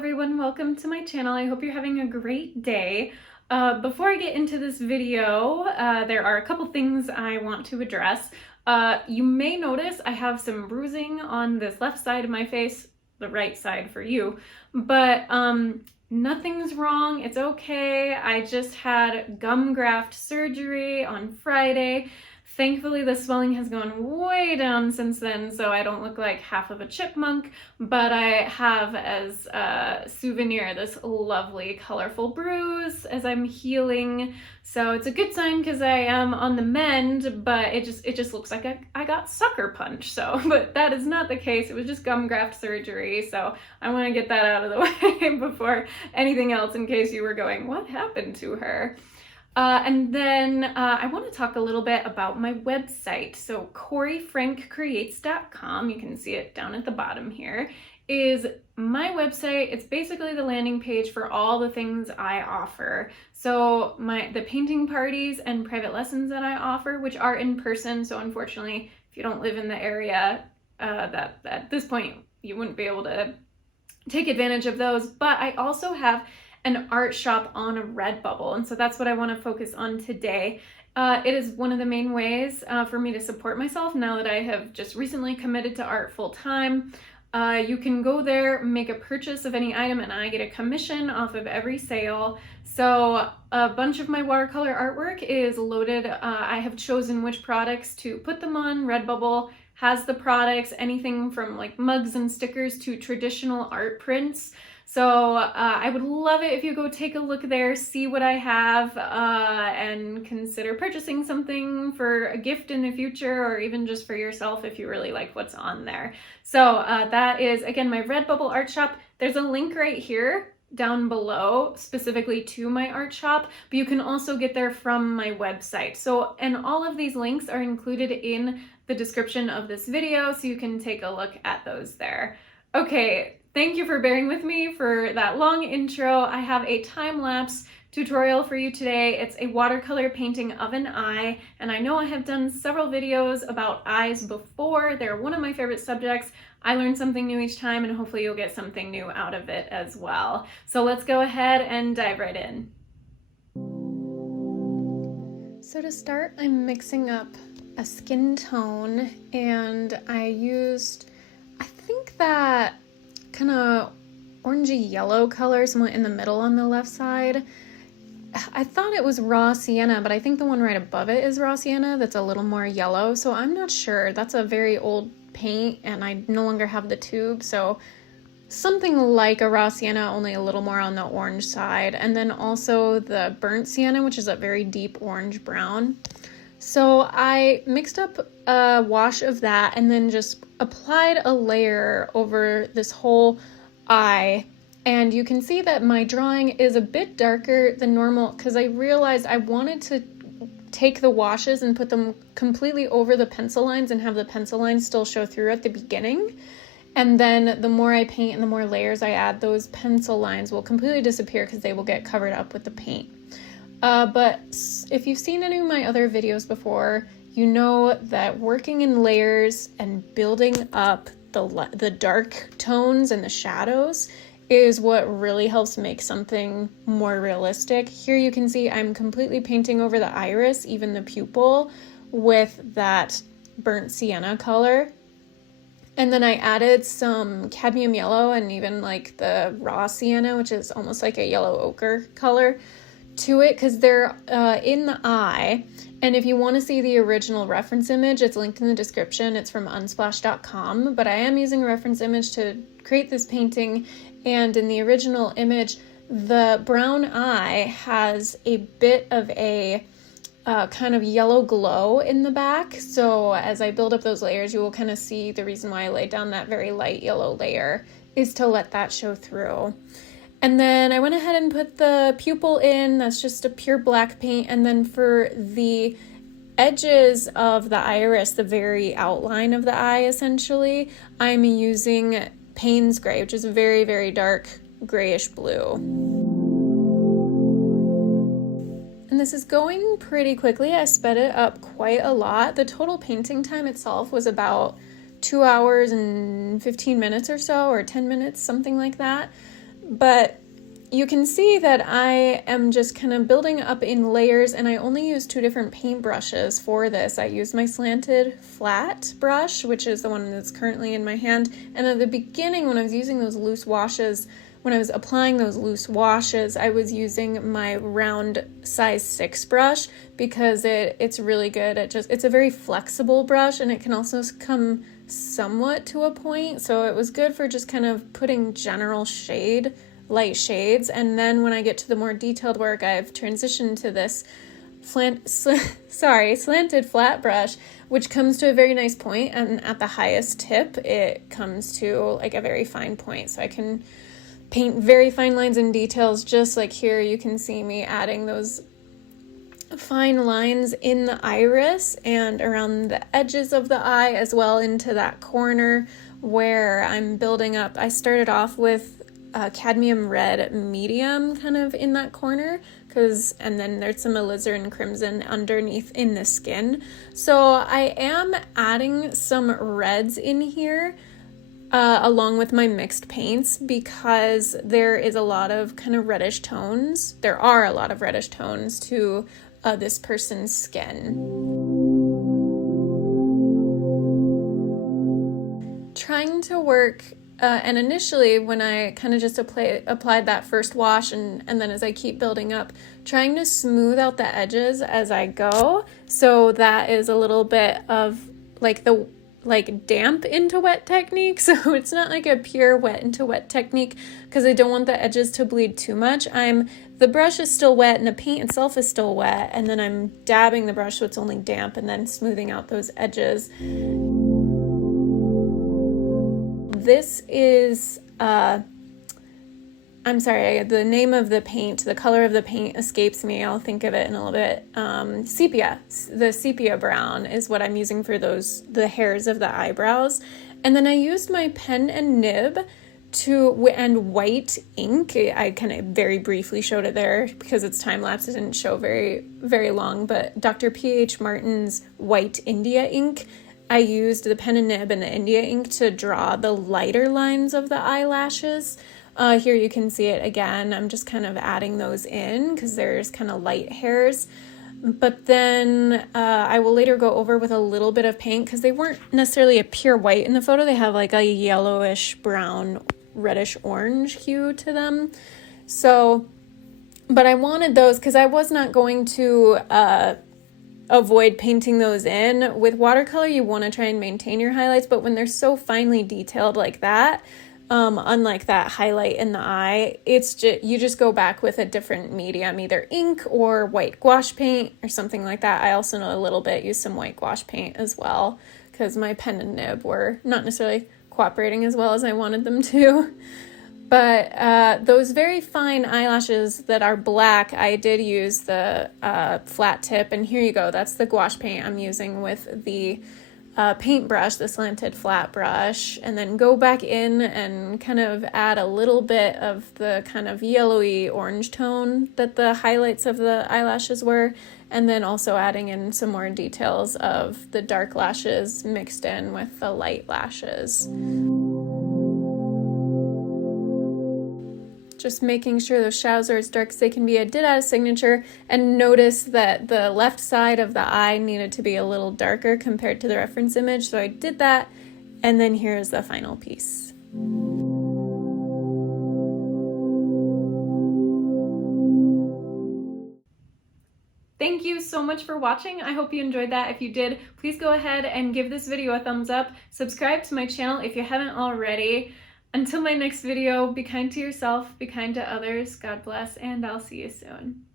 everyone, welcome to my channel. I hope you're having a great day. Before I get into this video, there are a couple things I want to address. You may notice I have some bruising on this left side of my face, the right side for you, but nothing's wrong, it's okay. I just had gum graft surgery on Friday. Thankfully, the swelling has gone way down since then, so I don't look like half of a chipmunk, but I have as a souvenir this lovely colorful bruise as I'm healing. So it's a good sign because I am on the mend, but it just looks like I got sucker punched. So, but that is not the case. It was just gum graft surgery, so I want to get that out of the way before anything else, in case you were going, what happened to her? And then I want to talk a little bit about my website. So CoreyFrankCreates.com, you can see it down at the bottom here, is my website. It's basically the landing page for all the things I offer. So the painting parties and private lessons that I offer, which are in person. So unfortunately, if you don't live in the area, that at this point, you wouldn't be able to take advantage of those. But I also have an art shop on a Redbubble, and so that's what I want to focus on today. It is one of the main ways for me to support myself now that I have just recently committed to art full-time. You can go there, make a purchase of any item, and I get a commission off of every sale. So a bunch of my watercolor artwork is loaded. I have chosen which products to put them on. Redbubble has the products, anything from like mugs and stickers to traditional art prints. So I would love it if you go take a look there, see what I have, and consider purchasing something for a gift in the future, or even just for yourself if you really like what's on there. So that is, again, my Redbubble art shop. There's a link right here down below specifically to my art shop, but you can also get there from my website. So, and all of these links are included in the description of this video, so you can take a look at those there. Okay. Thank you for bearing with me for that long intro. I have a time-lapse tutorial for you today. It's a watercolor painting of an eye, and I know I have done several videos about eyes before. They're one of my favorite subjects. I learn something new each time, and hopefully you'll get something new out of it as well. So let's go ahead and dive right in. So to start, I'm mixing up a skin tone, and I think that kind of orangey yellow color, somewhat in the middle on the left side. I thought it was raw sienna, but I think the one right above it is raw sienna that's a little more yellow, so I'm not sure. That's a very old paint, and I no longer have the tube, so something like a raw sienna, only a little more on the orange side. And then also the burnt sienna, which is a very deep orange brown. So I mixed up a wash of that and then just applied a layer over this whole eye. And you can see that my drawing is a bit darker than normal because I realized I wanted to take the washes and put them completely over the pencil lines and have the pencil lines still show through at the beginning. And then the more I paint and the more layers I add, those pencil lines will completely disappear because they will get covered up with the paint. But if you've seen any of my other videos before, you know that working in layers and building up the dark tones and the shadows is what really helps make something more realistic. Here you can see I'm completely painting over the iris, even the pupil, with that burnt sienna color. And then I added some cadmium yellow and even like the raw sienna, which is almost like a yellow ochre color, to it because they're in the eye. And if you want to see the original reference image, it's linked in the description. It's from unsplash.com, but I am using a reference image to create this painting. And in the original image, the brown eye has a bit of a kind of yellow glow in the back. So as I build up those layers, you will kind of see the reason why I laid down that very light yellow layer is to let that show through. And then I went ahead and put the pupil in. That's just a pure black paint. And then for the edges of the iris, the very outline of the eye, essentially, I'm using Payne's Gray, which is a very, very dark grayish blue. And this is going pretty quickly. I sped it up quite a lot. The total painting time itself was about 2 hours and 15 minutes or so, or 10 minutes, something like that. But you can see that I am just kind of building up in layers, and I only use 2 different paint brushes for this. I used my Slanted flat brush, which is the one that's currently in my hand, and at the beginning when I was using those loose washes, when I was applying those loose washes, I was using my round size 6 brush because it's really good at it's a very flexible brush, and it can also come somewhat to a point, so it was good for just kind of putting general light shades. And then when I get to the more detailed work, I've transitioned to this slanted flat brush, which comes to a very nice point, and at the highest tip it comes to like a very fine point, so I can paint very fine lines and details. Just like here, you can see me adding those fine lines in the iris and around the edges of the eye, as well into that corner where I'm building up. I started off with cadmium red medium kind of in that corner, and then there's some alizarin crimson underneath in the skin. So I am adding some reds in here along with my mixed paints, because there is a lot of kind of reddish tones. There are a lot of reddish tones to this person's skin. Trying to work, and initially when I kind of just applied that first wash, and then as I keep building up, trying to smooth out the edges as I go. So that is a little bit of like damp into wet technique. So it's not like a pure wet into wet technique, because I don't want the edges to bleed too much. The brush is still wet and the paint itself is still wet, and then I'm dabbing the brush so it's only damp, and then smoothing out those edges. This is, I'm sorry, the name of the paint, the color of the paint escapes me. I'll think of it in a little bit. Sepia. The sepia brown is what I'm using for the hairs of the eyebrows. And then I used my pen and nib and white ink. I kind of very briefly showed it there because it's time-lapse. It didn't show very, very long, but Dr. P.H. Martin's white India ink. I used the pen and nib and the India ink to draw the lighter lines of the eyelashes. Here you can see it again. I'm just kind of adding those in because there's kind of light hairs. But then I will later go over with a little bit of paint, because they weren't necessarily a pure white in the photo. They have like a yellowish brown, reddish orange hue to them. So, but I wanted those because I was not going to avoid painting those in. With watercolor, you want to try and maintain your highlights, but when they're so finely detailed like that, unlike that highlight in the eye, you just go back with a different medium, either ink or white gouache paint or something like that. I also know a little bit use some white gouache paint as well, because my pen and nib were not necessarily cooperating as well as I wanted them to. But those very fine eyelashes that are black, I did use the flat tip, and here you go. That's the gouache paint I'm using with the paintbrush, the slanted flat brush, and then go back in and kind of add a little bit of the kind of yellowy orange tone that the highlights of the eyelashes were, and then also adding in some more details of the dark lashes mixed in with the light lashes. Just making sure those shadows are as dark as they can be. I did add a signature and notice that the left side of the eye needed to be a little darker compared to the reference image, so I did that, and then here's the final piece. Thank you so much for watching. I hope you enjoyed that. If you did, please go ahead and give this video a thumbs up. Subscribe to my channel if you haven't already. Until my next video, be kind to yourself, be kind to others, God bless, and I'll see you soon.